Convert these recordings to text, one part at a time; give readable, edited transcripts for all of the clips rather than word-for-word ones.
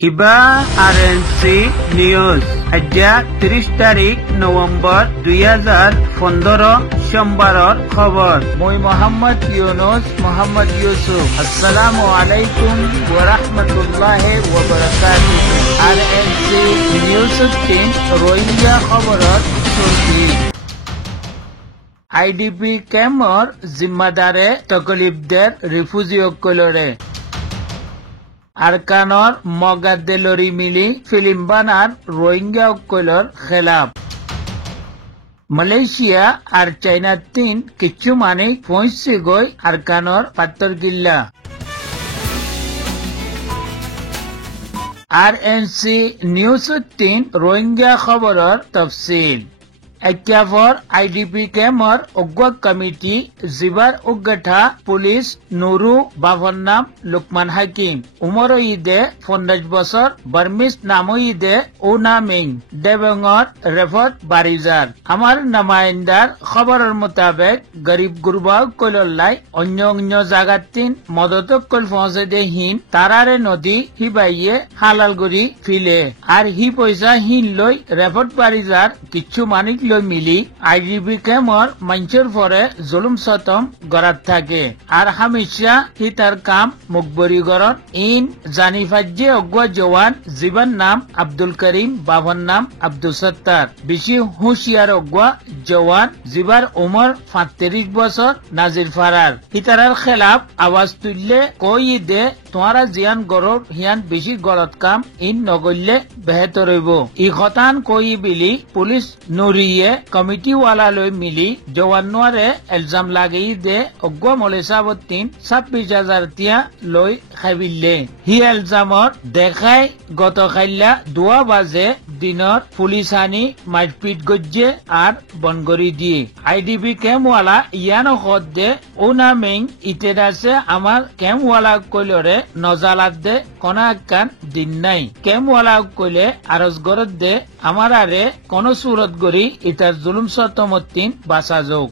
ইবা RNC news আজ্ঞা 30 তারিখ November 2015 সোমবারর খবর মই মোহাম্মদ ইউনুস মোহাম্মদ ইউসুফ আসসালামু আলাইকুম ওয়া রাহমাতুল্লাহি ওয়া বারাকাতুহু আরএনসি নিউজ 3 রোহিঙ্গা খবরত সুরকি আইডিপি ক্যাম্পর জিম্মাদারে তকলিফদের রিফিউজি অকলরে আরকানর মগাদ্দেলরি মিলি ফিল্ম বানার রোহিঙ্গা অকলর খেলাফ মালয়েশিয়া আর চাইনা তিন কিছু মানে পৌঁছে গই আরকানর পাত্তর গিল্লা আরএনসি নিউজ 3 রোহিঙ্গা খবরর তফসিল এক্যাফর আইডিপি ক্যাম্পর অগ্বা কমিটি জিবার উগঠা পুলিশ নুরু বাবর নাম লুকমান হাকিম উমর ঈদে 50 বছর বার্মিস নাম ঈদে ও নামিং দেবঙ্গর রেফত বারিজার আমার নামাইন্দার খবরের মোতাবেক গরিব গুরবা কলল্লাই অন্য অন্য জাগাতিন মদত কল পৌঁছে দে হিন তারারে নদী হিবাইয়ে হালালগুড়ি ফিলে আর হি পয়সা হিন লই রেফত বারিজার কিছু মানিক লই মিলি আইডিপি ক্যাম্পর মঞ্চের পরে জুলুম সতম গড়াত থাকে আর হামেশা হি তার কাম মুখবরি গরন ইন জানিফাজ্জে অগুয়া জওয়ান জীবন নাম আব্দুল করিম বাবন নাম আব্দুল সত্তার বেশি হুঁশিয়ার অগুয়া জওয়ান জিবার উমর 35 বছর নাজির ফারার হিতারার খেলাফ আওয়াজ তুললে কই দে তোমারা জিয়ান গরব হিয়ান বেশি গলত কাম ইন নগল্লে বেহতর হইব ই খতান কই বিলি পুলিশ নুরিয়ে কমিটি ওয়ালা লই মিলি জওয়ানোয়ারে এলজাম লাগেই দে অগুয়া মলেসাবত্তিন 26,000 টিয়া লই খাইবিলে হি এলজামর দেখাই গত খাইলা 2 বাজে দিনৰ পুলিশ আনি মারপিট গজ্জে আর বনগরি দিয়ে আইডিপি ক্যাম্পওয়ালা ইয়ানো খত দে ওনা মেং ইতেদাসে আমার ক্যাম্পওয়ালা কইলরে নজালাত দে কোনা কান দিন নাই ক্যাম্পওয়ালা কইলে আরজ গরত দে আমার আরে কোন সুরত গরি ইতার জুলুম সতমত্তিন বাসা যোগ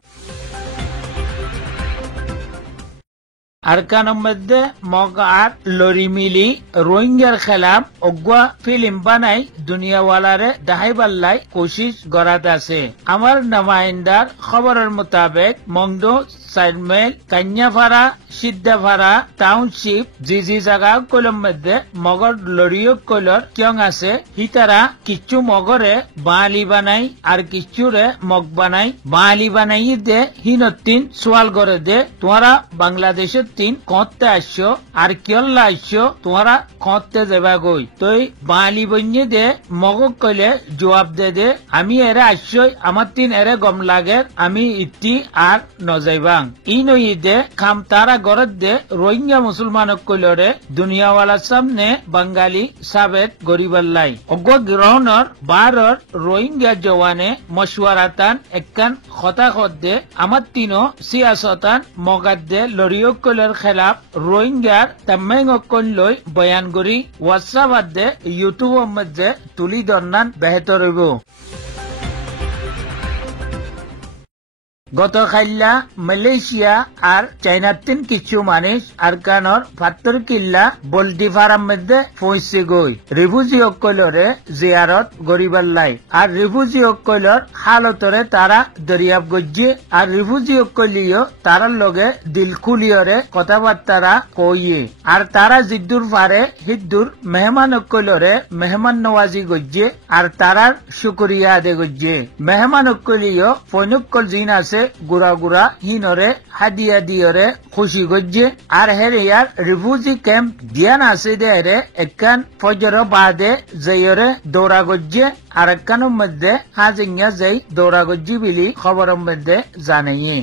আরকানের মধ্যে মগাত লরি মিলি রোহিঙ্গার খেলাফ অগুয়া ফিল্ম বানাই দুনিয়াওয়ালারে দাহাইবাল্লাই কোশিশ গড়াত আছে আমার নামাইন্দার খবরের মোতাবেক মংডো সাইডমেল কান্যাফাড়া সিদ্ধাফাড়া টাউনশিপ জি জায়গা কলম মধ্যে মগর লরিও কলর কিয়ং আছে হিতারা কিছু মগরে বাঙালি বানাই আর কিছুরে মগ বানাই বাঙালি বানাই দে হিনতিন সোয়াল করে দে তোমরা বাংলাদেশের তিন কতে আসছো আর কিয়ল্লা আসছো তোমরা কতে যাবা গই তুই বাঙালি বন্যে দে মগ কইলে জবাব দে আমি এরে আসছই আমার তিন এরে গম লাগে আমি ইতি আর নজাইবাং ইন ঈদে খাম তারা গরত দে রোহিঙ্গা মুসলমান কইলরে দুনিয়াওয়ালার সামনে বাঙালি সাবেত গরিবাল্লাই অজ্ঞ গ্রহণর 12 রোহিঙ্গা জওয়ানে মশওয়ারাতান একখান খতা খত দে আমার তিনো সিয়াসতান মগাত দে লরিও কইলর খেলাফ রোহিঙ্গার তাম্মেং অকল লই বয়ান গরি হোয়াটসঅ্যাপ দে ইউটিউবের মধ্যে তুলি ধরনান বেহতর হইব গত খাইল্লা মালয়েশিয়া আর চাইনার তিন কিছু মানুষ আরকানর 72 কিল্লা বলডিফারার মধ্যে পৌঁছে গই রিফিউজি অকলরে জিয়ারত গরিবাল্লাই আর রিফিউজি অকলর হালতরে তারা দরিয়াব গজ্জে আর রিফিউজি অকলিও তারার লগে দিল খুলিয়রে কথাবার্তারা কইয়ে আর তারা জিদ্দুর পারে হিদ্দুর মেহমান অকলরে মেহমান নওয়াজি গজ্জে আর তারার শুকরিয়া আদে গজ্জে মেহমান অকলিও ফৈনুকল জিন আছে গুড়া গুড়া হিনরে হাদিয়া দিয়রে খুশি গজ্জে আর হেরে ইয়ার রিফিউজি ক্যাম্প দিয়ান আছে দে হেরে একখান ফজর বাদে যাইরে দৌড়া গজ্জে আর একখানের মধ্যে হাজিঙ্গা যাই দৌড়া গজ্জি বিলি খবরের মধ্যে জানাইয়ে